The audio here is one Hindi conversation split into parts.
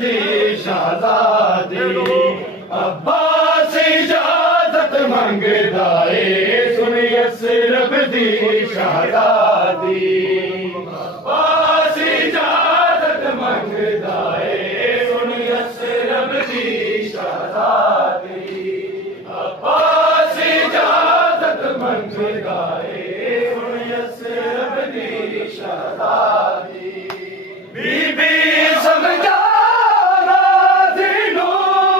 दी शहजादी अब्बास इजाजत मंगदा है सुनिए सिर्फ दी शहजादी अब्बास इजाजत मंगदा है सुनिए सिर्फ दी शहजादी अब्बास इजाजत मंगदा है सुनिए सिर्फ दी शहजादी बीबी समझा राज़ीनू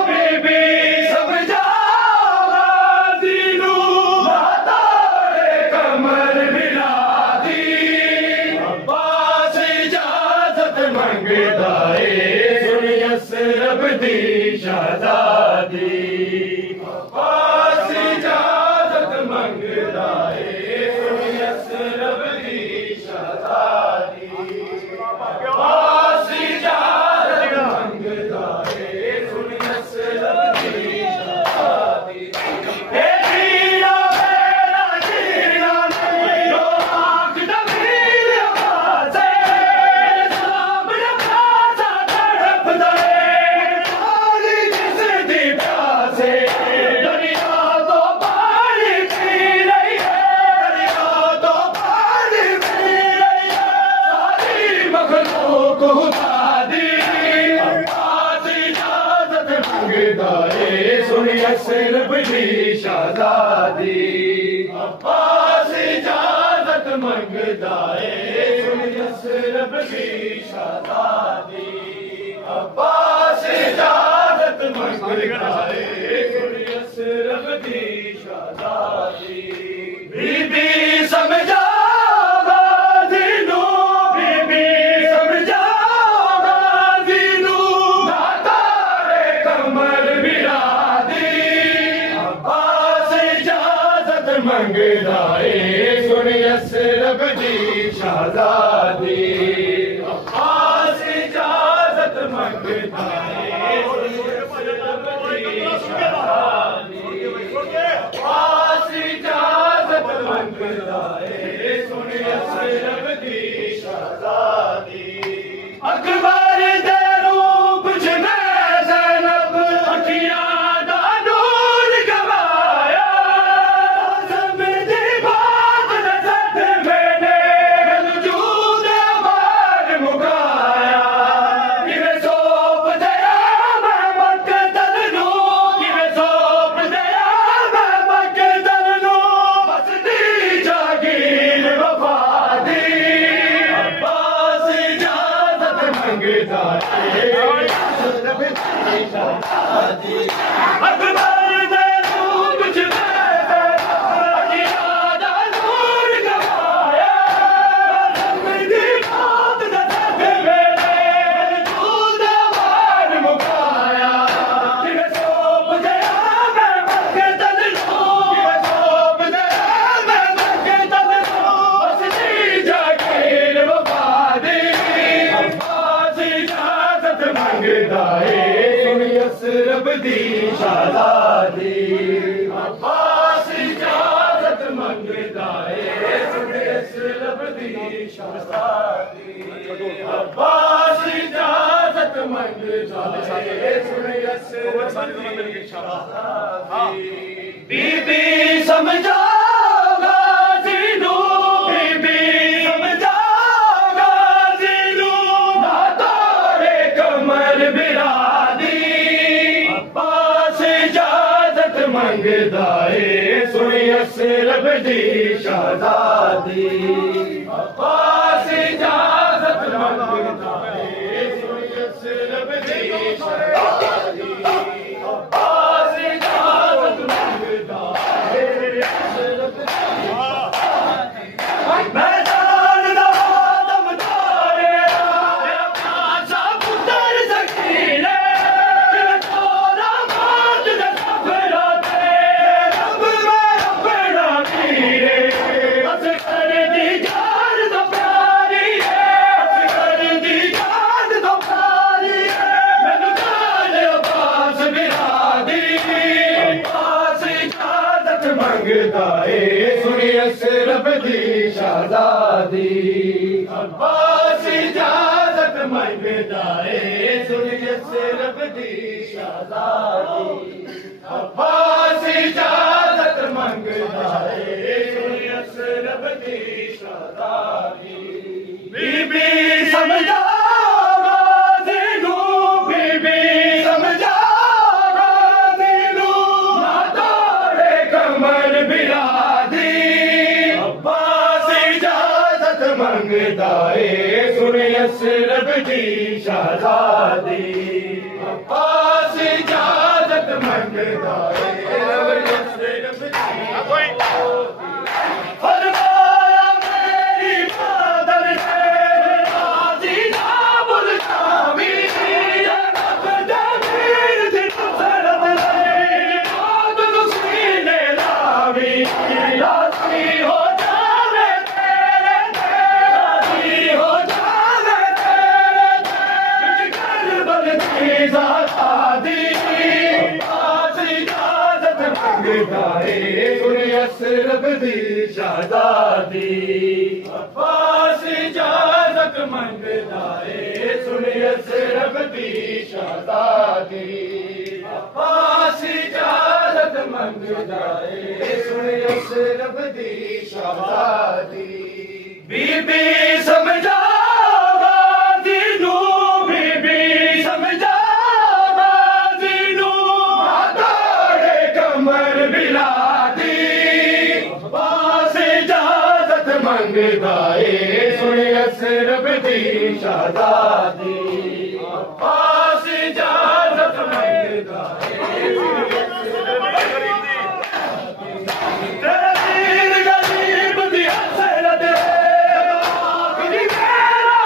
बीबी समझा राज़ीनू मातारे कमर मिला दी अब्बास इजाजत मंगदा है सुनिए सिर्फ दी शहजादी अब्बास इजाजत मंगदा है सुनिए सिर्फ दी शहजादी अब्बास इजाजत मंगदा है सुनिए सिर्फ दी शहजादी ए जीना मेरा जीना नहीं लो आँख दबील आवाज़े सामने प्यासा तड़पदा है पानी जिसदी प्यासे दरिया तो पानी पी रही है दरिया तो पानी पी रही है सारी मखलूक खुदा दी अब्बास इजाजत मंगदा है सुनिए सिर्फ दी शहजादी अब्बास इजाजत मंगदा है सुनिए सिर्फ दी शहजादी अब्बास इजाजत मंगदा है सुनिए सिर्फ दी शहजादी बीबी समझा राज़ीनू बीबी समझा राज़ीनू मातारे कमर मिला दी अब्बास इजाजत मंगदा है सुनिए सिर्फ दी शहजादी अब्बास इजाजत मंगदा है सुनिए सिर्फ दी शहजादी अब्बास इजाजत मंगदा है सुनिए सिर्फ दी शहजादी अकबर दे रूप च मैं ज़ैनब अखियां दा नूर गवाया समझी बात न सद मैंने वजूद अबार मुकाया किवें सौंप दिया मैं मकतल नू किवें सौंप दिया मैं मकतल नू बसदी जागीर वफा दी अब्बास इजाजत मंगदा है सिर्फ दी शहजादी अकबर दे रूप च अखियां दा नूर गवाया समझी बात न सद मेरे वजूद अबार मुकाया किवें सौंप दिया मैं मकतल नू किवें सौंप दिया मैं मकतल नू बसदी जागीर वफा दी अब्बास इजाजत मंगदा है सुनिए सिर्फ दी शहजादी अब्बास इजाजत मंगदा है सुनिए सिर्फ दी शहजादी अब्बास इजाजत मंगदा है सुनिए सिर्फ दी शहजादी बीबी समझा राज़ीनू बीबी समझा राज़ीनू मातारे कमर मिला दी अब्बास इजाजत मंगदा है सुनिए सिर्फ दी शहजादी अब्बास इजाजत मंगदा है सुनिए सिर्फ दी शहजादी अब्बास इजाजत मंगदा है सिर्फ दी शहजादी मैं जानदा दम तारे अपना सा पुत्र सकीने तोरा मात दे सफरा ते रब मैं अपना कीरे बस कर दी जान तो प्यारी है बस कर दी जान तो प्यारी है मैनू जान अब्बास मिला दी अब्बास इजाजत मंगदा है सुनिए सिर्फ दी शहजादी अब्बास इजाजत मंगदा है सुनिए सिर्फ दी शहजादी अब्बास इजाजत मंगदा है सुनिए सिर्फ दी शहजादी बीबी समझा गाज़ी बीबी समझा गाज़ी ना तोड़े कमर बिरादी अब्बास इजाजत मंगदा है सुनिए सिर्फ दी शहजादी अब्बास इजाजत मंगदा है सिर्फ दी फरमाया मेरी मादर से राज़ी ना बुल जावी वीर दी सरद ले मौत सीने लावी राज़ी हो जावे तेरे राज़ी हो जावे तेरे करबल की ज़ादी अब्बास इजाजत मंगदा है सुनिए सिर्फ दी शहजादी अब्बास इजाजत मंगदा है सुनिए सिर्फ दी शहजादी अब्बास इजाजत मंगदा है सुनिए सिर्फ दी शहजादी बीबी समझा गाज़ी नू बीबी समझा गाज़ी नू ना तोड़े कमर बिलादी अब्बास इजाजत मंगदा है सुनिए सिर्फ दी शहजादी अब्बास इजाजत मंगदा है सुनिए सिर्फ तेरे गरीब दी हसरत आखिरी मेरा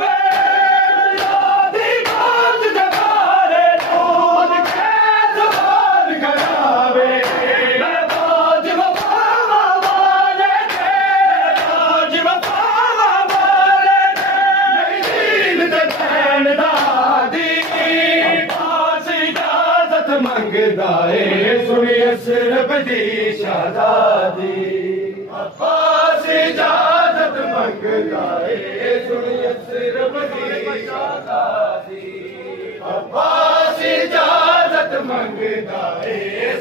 वे यादी बात जगारे दूध के सवाल करावे मैं बाज वफा वाले तेरे बाज वफा वाले नहीं दिल दे चैन दादी अब्बास इजाजत मंगदा है सुनिए सिर्फ दी शहजादी अब्बास इजाजत मंगदा है सुनिए सिर्फ दी शहजादी अब्बास इजाजत मंगदा है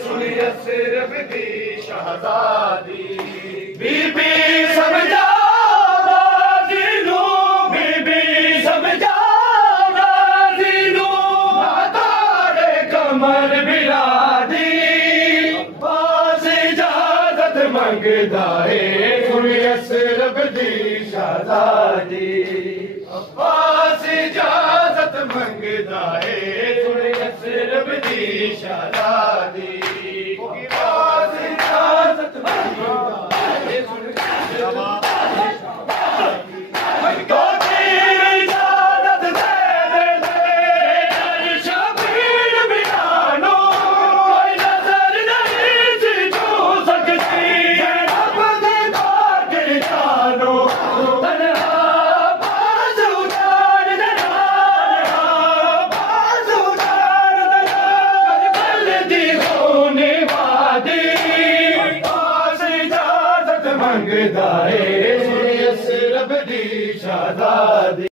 सुनिए सिर्फ दी शहजादी बीबी समझा गाज़ी नू बीबी समझा गाज़ी नू ना तोड़े कमर बिरादी अब्बास इजाजत मंगदा है सुनिए सिर्फ दी शहजादी अब्बास इजाजत मंगदा है सुनिए सिर्फ दी शहजादी